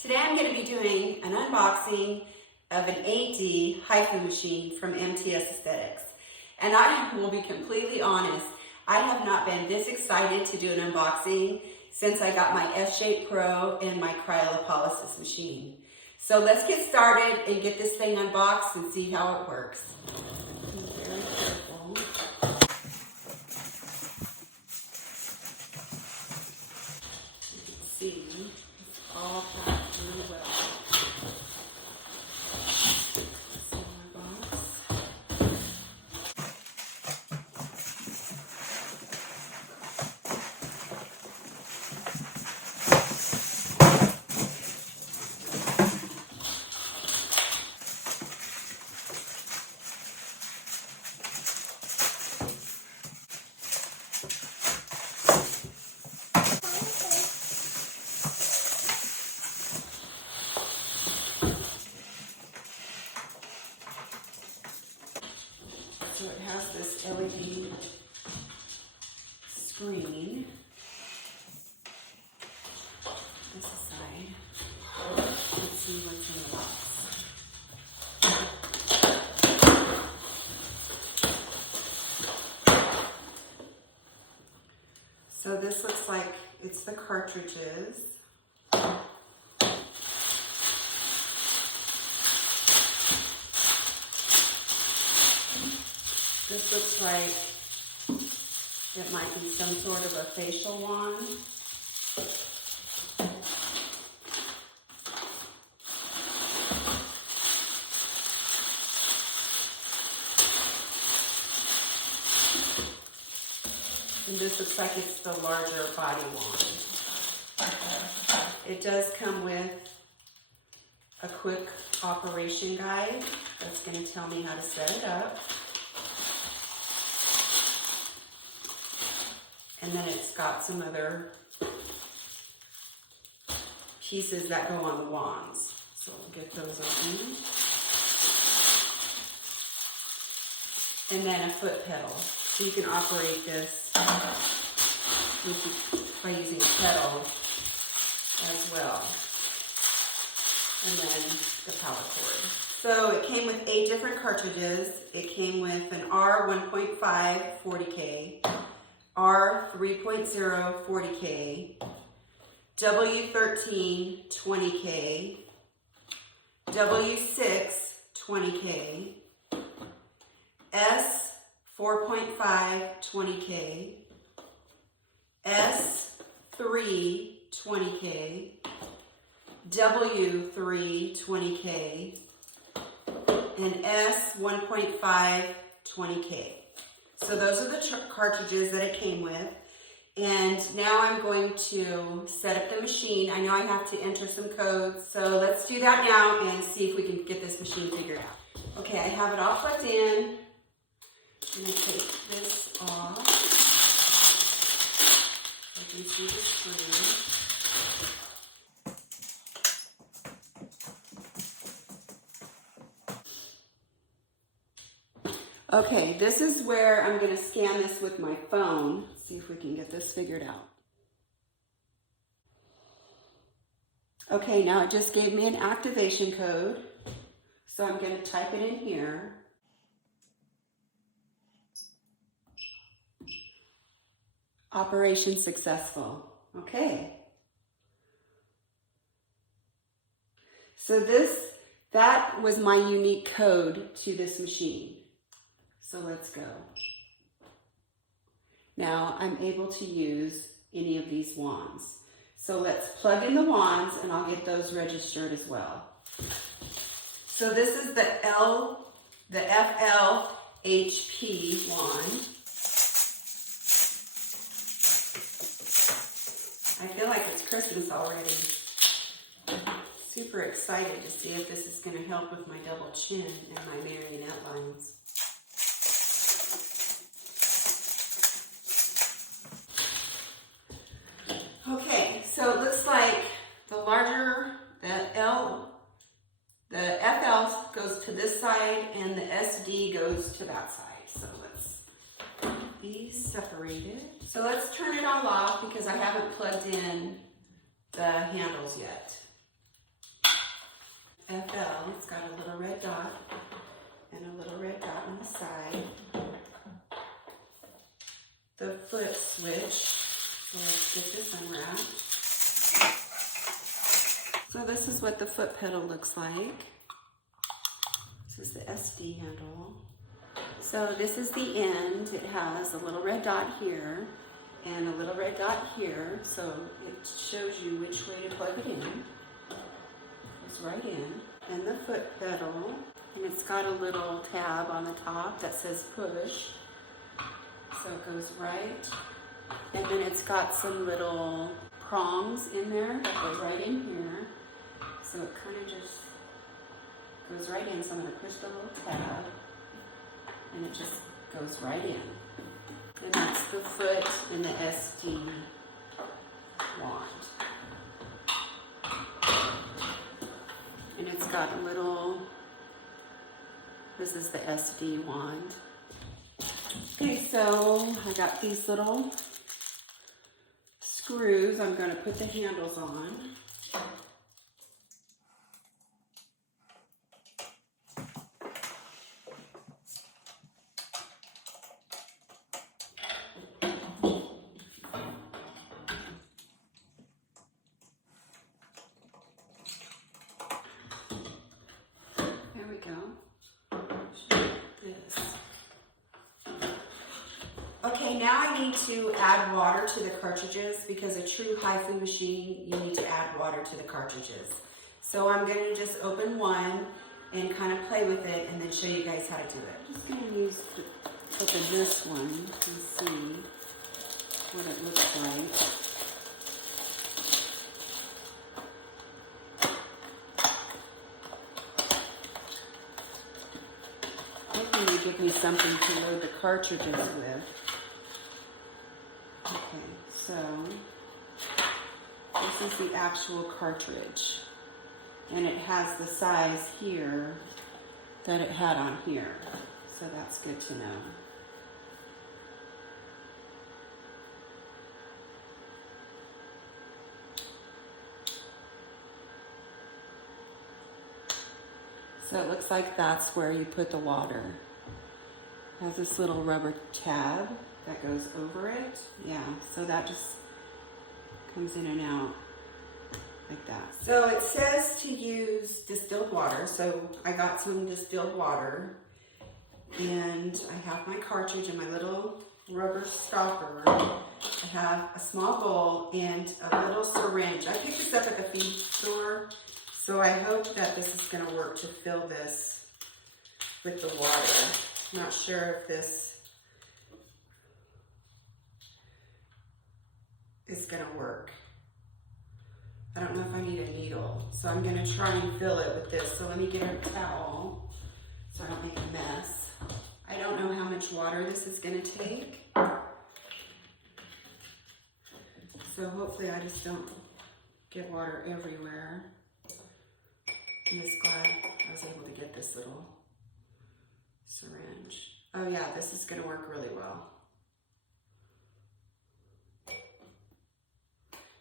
Today I'm going to be doing an unboxing of an 8D HIFU machine from MTS Aesthetics. And I will be completely honest, I have not been this excited to do an unboxing since I got my S-Shape Pro and my cryolipolysis machine. So let's get started and get this thing unboxed and see how it works. Be very careful. You can see it's all packed really well. That's in my box. So it has this LED screen. This aside, let's see what's in the box. So this looks like it's the cartridges. This looks like it might be some sort of a facial wand. And this looks like it's the larger body wand. It does come with a quick operation guide that's going to tell me how to set it up. And then it's got some other pieces that go on the wands. So we'll get those open. And then a foot pedal. So you can operate this by using a pedal as well. And then the power cord. So it came with 8 different cartridges. It came with an R1.5 40K. R 3.0 40K, W13 20K, W6 20K, S 4.5 20K, S3 20K, W3 20K, and S 1.5 20K. So those are the cartridges that it came with. And now I'm going to set up the machine. I know I have to enter some codes, so let's do that now and see if we can get this machine figured out. Okay, I have it all plugged in. I'm going to take this off so I can see the screen. Okay, this is where I'm going to scan this with my phone. See if we can get this figured out. Okay, now it just gave me an activation code. So I'm going to type it in here. Operation successful. Okay. So that was my unique code to this machine. So let's go. Now I'm able to use any of these wands. So let's plug in the wands and I'll get those registered as well. So this is the FL HP wand. I feel like it's Christmas already. I'm super excited to see if this is going to help with my double chin and my marionette lines. Okay, so it looks like the larger, the FL goes to this side and the SD goes to that side. So let's be separated. So let's turn it all off because I haven't plugged in the handles yet. So this is what the foot pedal looks like. This is the SD handle. So this is the end. It has a little red dot here and a little red dot here. So it shows you which way to plug it in. Goes right in. And the foot pedal. And it's got a little tab on the top that says push. So it goes right. And then it's got some little prongs in there that go right in here. So it kind of just goes right in. So I'm going to push the little tab and it just goes right in. And that's the foot and the SD wand. And it's got a little, this is the SD wand. Okay, so I got these little screws. I'm going to put the handles on. There we go. This. Okay, now I need to add water to the cartridges because a true HIFU machine, you need to add water to the cartridges. So I'm going to just open one and kind of play with it and then show you guys how to do it. I'm just going to open this one and see what it looks like. Hopefully you give me something to load the cartridges with. Okay, so this is the actual cartridge. And it has the size here that it had on here. So that's good to know. So it looks like that's where you put the water. It has this little rubber tab that goes over it. Yeah, so that just comes in and out like that. So it says to use distilled water. So I got some distilled water and I have my cartridge and my little rubber stopper. I have a small bowl and a little syringe. I picked this up at the feed store. So I hope that this is going to work to fill this with the water. I'm not sure if this is going to work. I don't know if I need a needle. So I'm going to try and fill it with this. So let me get a towel so I don't make a mess. I don't know how much water this is going to take. So hopefully I just don't get water everywhere. I'm just glad I was able to get this little syringe. Oh yeah, this is going to work really well.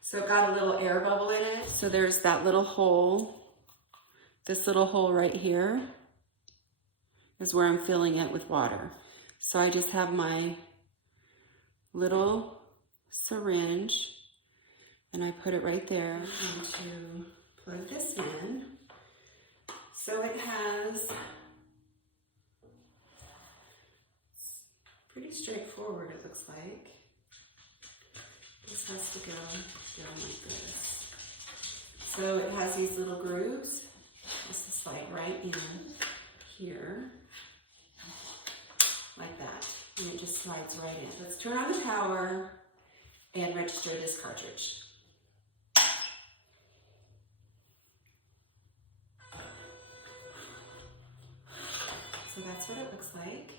So it got a little air bubble in it. So there's that little hole. This little hole right here is where I'm filling it with water. So I just have my little syringe and I put it right there. I'm going to plug this in. So it has, it's pretty straightforward it looks like. This has to go down like this. So it has these little grooves. This is slide right in here, like that. And it just slides right in. Let's turn on the power and register this cartridge. So that's what it looks like.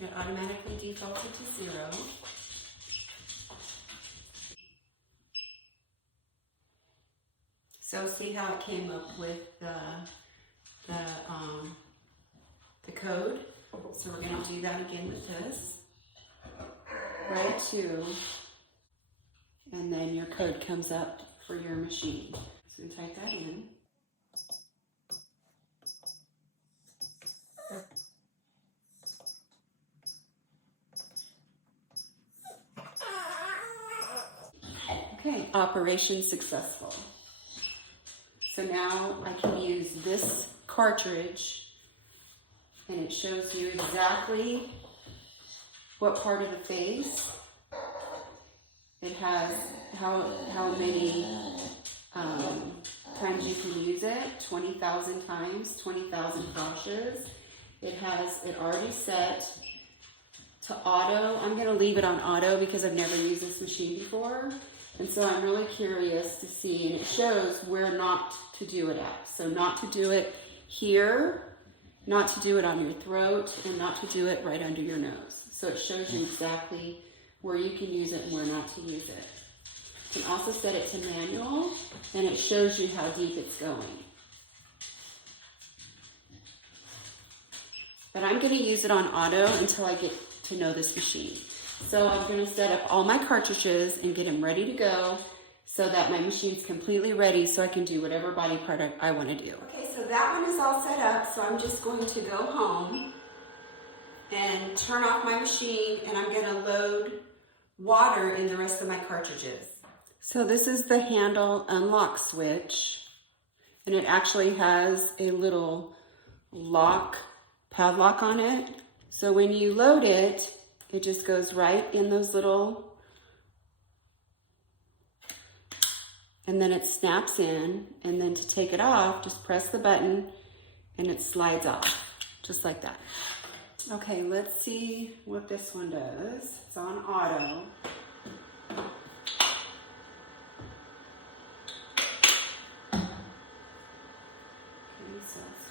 It automatically defaulted to 0. So see how it came up with the code? So we're going to do that again with this. Right 2. And then your code comes up for your machine. So we type that in. Okay, operation successful. So now I can use this cartridge and it shows you exactly what part of the face. It has how many times you can use it, 20,000 times, 20,000 brushes. It already set to auto. I'm gonna leave it on auto because I've never used this machine before. And so I'm really curious to see, and it shows where not to do it at. So not to do it here, not to do it on your throat, and not to do it right under your nose. So it shows you exactly where you can use it and where not to use it. You can also set it to manual, and it shows you how deep it's going. But I'm gonna use it on auto until I get to know this machine. So I'm gonna set up all my cartridges and get them ready to go so that my machine's completely ready so I can do whatever body part I wanna do. Okay, so that one is all set up, so I'm just going to go home and turn off my machine, and I'm gonna load water in the rest of my cartridges. So this is the handle unlock switch, and it actually has a little padlock on it. So when you load it, it just goes right in those little, and then it snaps in, and then to take it off, just press the button and it slides off, just like that. Okay, let's see what this one does. It's on auto. Okay, so it's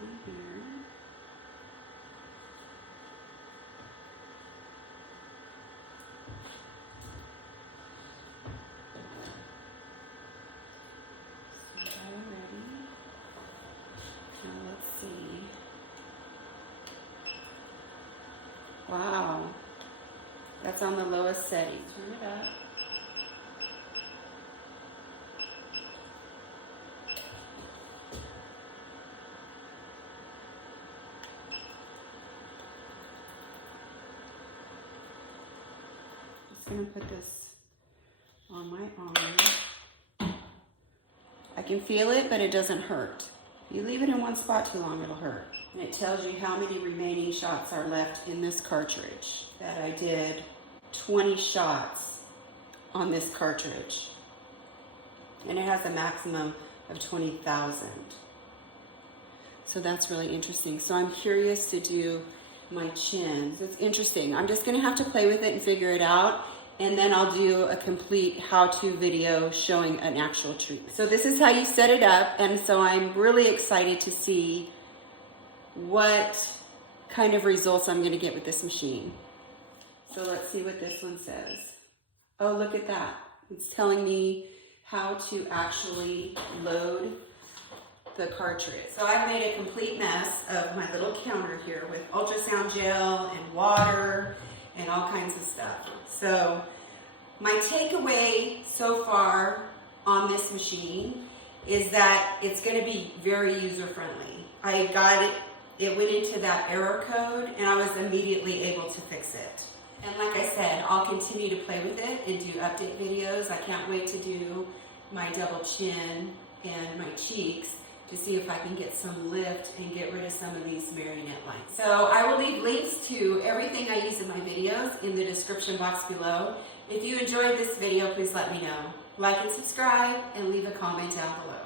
on here. Wow, that's on the lowest setting. Turn it up. Just gonna put this on my arm. I can feel it, but it doesn't hurt. If you leave it in one spot too long, it'll hurt. And it tells you how many remaining shots are left in this cartridge. That I did 20 shots on this cartridge. And it has a maximum of 20,000. So that's really interesting. So I'm curious to do my chin. So it's interesting. I'm just gonna have to play with it and figure it out. And then I'll do a complete how-to video showing an actual treatment. So this is how you set it up, and so I'm really excited to see what kind of results I'm gonna get with this machine. So let's see what this one says. Oh, look at that. It's telling me how to actually load the cartridge. So I've made a complete mess of my little counter here with ultrasound gel and water and all kinds of stuff. So my takeaway so far on this machine is that it's going to be very user-friendly. I got it, it went into that error code, and I was immediately able to fix it. And like I said, I'll continue to play with it and do update videos. I can't wait to do my double chin and my cheeks to see if I can get some lift and get rid of some of these marionette lines. So I will leave links to everything I use in my videos in the description box below. If you enjoyed this video, please let me know. Like and subscribe and leave a comment down below.